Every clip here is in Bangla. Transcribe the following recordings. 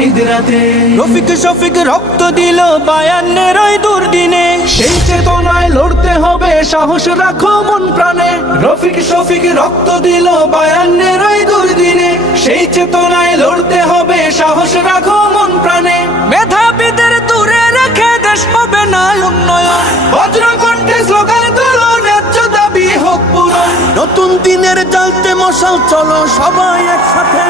নিদ্রাতে। রফিক শফিক রক্ত দিল বায়ান্নের ওই দুর্দিনে। সেই চেতনায় লড়তে হবে সাহস রাখো মন প্রাণে। রফিক শফিক রক্ত দিল বায়ান্নের ওই দুর্দিনে। সেই চেতনায় লড়তে হবে সাহস রাখো মন প্রাণে। মেধাবীদের দূরে রেখে দেশ হবে না উন্নয়ন। বজ্র কণ্ঠে স্লোগান তুলো ন্যায্য দাবি হোক পূরণ। নতুন দিনের জ্বালতে মশাল চলো সবাই একসাথে।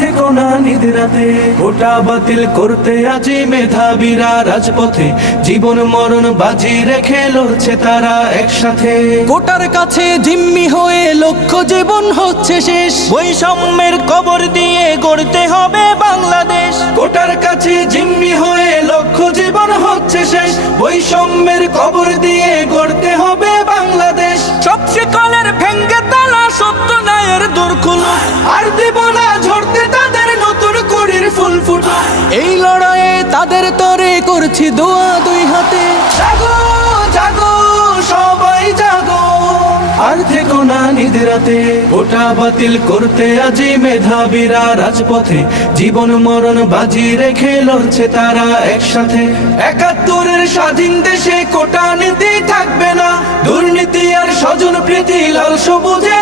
থেকো না নিদ্রাতে গোটা বাতিল করতে আজি মেধাবীরা রাজপথে। জীবন মরণ বাজি রেখে লড়ছে তারা একসাথে। কোটার কাছে জিম্মি হয়ে লক্ষ্য জীবন হচ্ছে শেষ। বৈষম্যের কবর দিয়ে গড়তে হবে বাংলাদেশ। গোটার কাছে জিম্মি হয়ে লক্ষ্য জীবন হচ্ছে শেষ। বৈষম্যের কবর দিয়ে গড়তে হবে বাংলাদেশ। সব শিকলের ভেঙ্গে তালা সত্য ন্যায়ের দুর্কুল আর দেব এই লড়াইয়ে তাদের তরে করছি দোয়া দুই হাতে। জাগো জাগো, সবাই জাগো। আর থেকো না নিদ্রাতে গোটা বাতিল করতে আজি মেধাবীরা রাজপথে। জীবন মরণ বাজি রেখে লড়ছে তারা একসাথে। একাত্তরের স্বাধীন দেশে কোটা নীতি থাকবে না। দুর্নীতি আর স্বজন প্রীতি লাল সবুজে